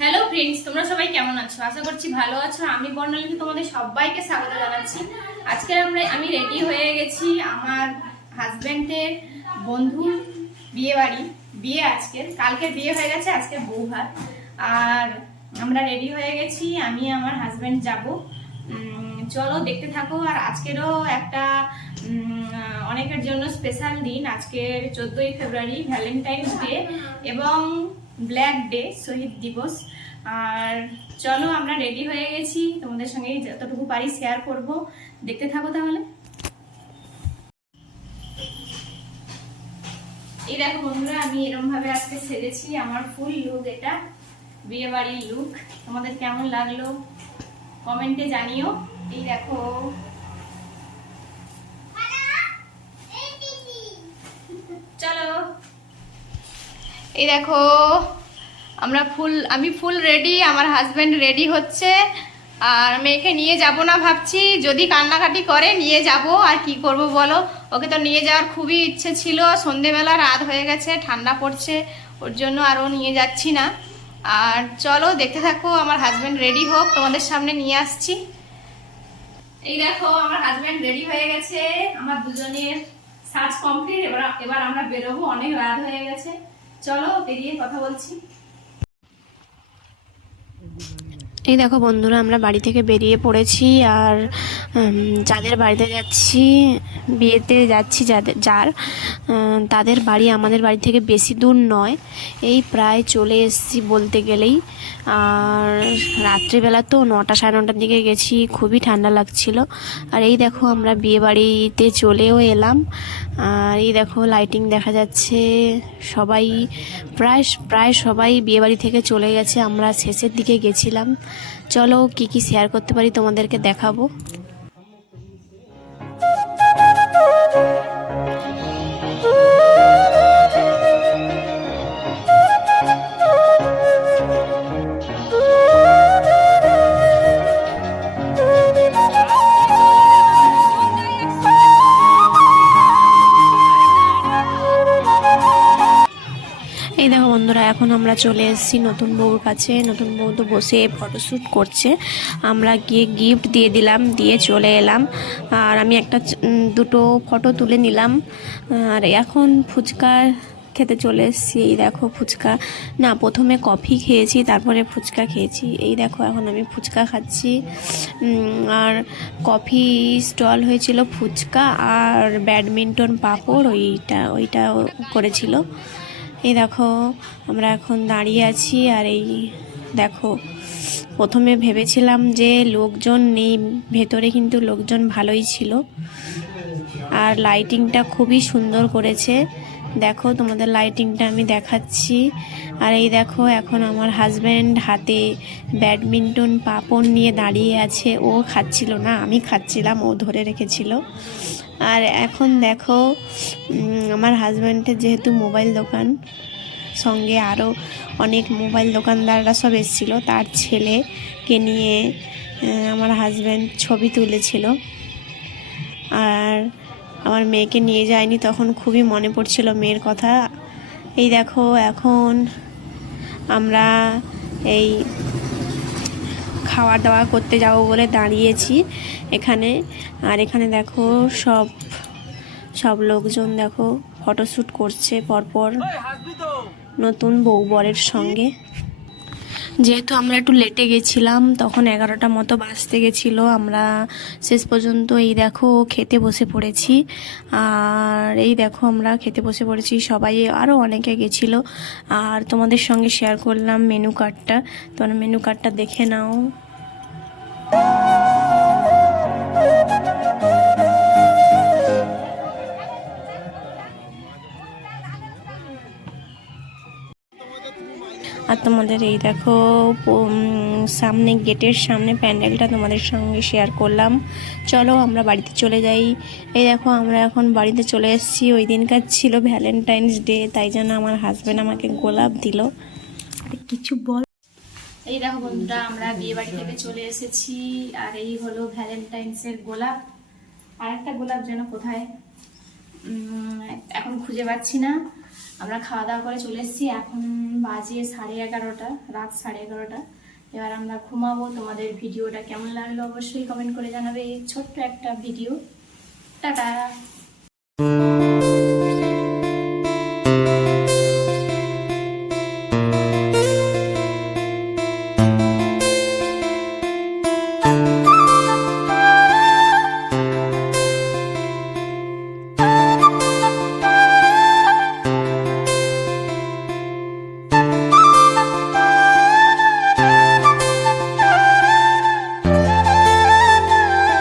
Hello friends তোমরা সবাই কেমন আছো? আশা করছি ভালো আছো। আমি বর্ণালীকে তোমাদের সবাইকে স্বাগত জানাচ্ছি। আজকে আমরা আমি রেডি হয়ে গেছি আমার হাজব্যান্ডের বন্ধুর বিয়ে বাড়ি বিয়ে আজকে। কালকে বিয়ে হয়ে গেছে, আজকে বউ ভাত আর আমরা রেডি হয়ে গেছি, আমি আমার হাজব্যান্ড যাব। চলো দেখতে থাকো। আর আজকেরও একটা অনেকের জন্য স্পেশাল দিন। আজকের চোদ্দোই ফেব্রুয়ারি ভ্যালেন্টাইন্স ডে এবং ব্ল্যাক ডে শহীদ দিবস। আর চলো, আমরা রেডি হয়ে গেছি। তোমাদের সঙ্গে যতটুকু পারি শেয়ার করব। দেখতে থাকো তাহলে। এই দেখো বন্ধুরা, আমি এরকম ভাবে আজকে সেজেছি আমার ফুল লুক এটা বিয়ে বাড়ির লুক তোমাদের কেমন লাগল? কমেন্টে জানিও। এই দেখো চলো এই দেখো, আমরা ফুল, আমি ফুল রেডি আমার হাজব্যান্ড রেডি হচ্ছে। আর মেয়েকে নিয়ে যাব না ভাবছি, যদি কান্নাকাটি করে নিয়ে যাব, আর কি করব বলো? ওকে তো নিয়ে যাওয়ার খুবই ইচ্ছে ছিল, সন্ধেবেলা রাত হয়ে গেছে, ঠান্ডা পড়ছে, ওর জন্য আরও নিয়ে যাচ্ছি না। আর চলো, দেখতে থাকো, আমার হাজব্যান্ড রেডি হোক, তোমাদের সামনে নিয়ে আসছি। এই দেখো, আমার হাজব্যান্ড রেডি হয়ে গেছে, আমার দুজনের সার্চ কমপ্লিট এবার এবার আমরা বেরোবো, অনেক রাত হয়ে গেছে। চলো বেরিয়ে কথা বলছি। এই দেখো বন্ধুরা, আমরা বাড়ি থেকে বেরিয়ে পড়েছি আর যাদের বাড়িতে যাচ্ছি, বিয়েতে যাচ্ছি যাদের, যার তাদের বাড়ি আমাদের বাড়ি থেকে বেশি দূর নয়। এই প্রায় চলে এসেছি বলতে গেলেই। আর রাত্রিবেলা তো নটা সাড়ে নটার দিকে গেছি, খুবই ঠান্ডা লাগছিল। আর এই দেখো আমরা বিয়ে বাড়িতে চলেও এলাম। আর এই দেখো লাইটিং দেখা যাচ্ছে, সবাই, প্রায় প্রায় সবাই বিয়েবাড়ি থেকে চলে গেছে। আমরা শেষের দিকে গেছিলাম। চলো কি কি শেয়ার করতে পারি তোমাদেরকে দেখাবো। এই দেখো বন্ধুরা, এখন আমরা চলে এসেছি নতুন বউর কাছে। নতুন বউ তো বসে ফটোশ্যুট করছে। আমরা গিয়ে গিফট দিয়ে দিলাম, দিয়ে চলে এলাম। আর আমি একটা দুটো ফটো তুলে নিলাম। আর এখন ফুচকা খেতে চলে এসেছি। এই দেখো ফুচকা। না, প্রথমে কফি খেয়েছি, তারপরে ফুচকা খেয়েছি। এই দেখো, এখন আমি ফুচকা খাচ্ছি। আর কফি স্টল হয়েছিল ফুচকা আর ব্যাডমিন্টন পাপড়, ওইটা ওইটা করেছিল। এই দেখো, আমরা এখন দাঁড়িয়ে আছি আর এই দেখো, প্রথমে ভেবেছিলাম যে লোকজন নেই, ভেতরে কিন্তু লোকজন ভালোই ছিল। আর লাইটিংটা খুবই সুন্দর করেছে। দেখো তোমাদের লাইটিংটা আমি দেখাচ্ছি। আর এই দেখো এখন আমার হাজব্যান্ড হাতে ব্যাডমিন্টন পাপড় নিয়ে দাঁড়িয়ে আছে। ও খাচ্ছিল না, আমি খাচ্ছিলাম, ও ধরে রেখেছিল। আর এখন দেখো আমার হাজব্যান্ডের যেহেতু মোবাইল দোকান, সঙ্গে আরও অনেক মোবাইল দোকানদাররা সব এসেছিল। তার ছেলেকে নিয়ে আমার হাজব্যান্ড ছবি তুলেছিল। আর আমার মেয়েকে নিয়ে যায়নি তখন খুবই মনে পড়ছিল মেয়ের কথা। এই দেখো এখন আমরা এই খাওয়া দাওয়া করতে যাব বলে দাঁড়িয়েছি এখানে। আর এখানে দেখো সব সব লোকজন দেখো ফটোশ্যুট করছে পরপর নতুন বউ বরের সঙ্গে। যেহেতু আমরা একটু লেটে গেছিলাম, তখন এগারোটা মতো বাজতে গেছিল। আমরা শেষ পর্যন্ত এই দেখো খেতে বসে পড়েছি। আর এই দেখো আমরা খেতে বসে পড়েছি। সবাই আরও অনেকে গেছিল। আর তোমাদের সঙ্গে শেয়ার করলাম মেনু কার্ডটা তোমরা মেনু কার্ডটা দেখে নাও। আর তোমাদের এই দেখো সামনে গেটের সামনে প্যান্ডেলটা তোমাদের সঙ্গে শেয়ার করলাম। চলো আমরা বাড়িতে চলে যাই। এই দেখো, আমরা এখন বাড়িতে চলে এসেছি। ওই দিনকার ছিল ভ্যালেন্টাইন্স ডে তাই জন্য আমার হাজব্যান্ড আমাকে গোলাপ দিল। কিছু বল। এই দেখো বন্ধুরা, আমরা বিয়ে বাড়ি থেকে চলে এসেছি। আর এই হলো ভ্যালেন্টাইন্স এর গোলাপ। আর একটা গোলাপ যেন কোথায়? এখন খুঁজে পাচ্ছি না। আমরা খাওয়া দাওয়া করে চলে এসেছি। এখন বাজে সাড়ে এগারোটা, রাত সাড়ে এগারোটা। এবার আমরা ঘুমাবো। তোমাদের ভিডিওটা কেমন লাগল অবশ্যই কমেন্ট করে জানাবে। এই ছোট্ট একটা ভিডিও। টাটা!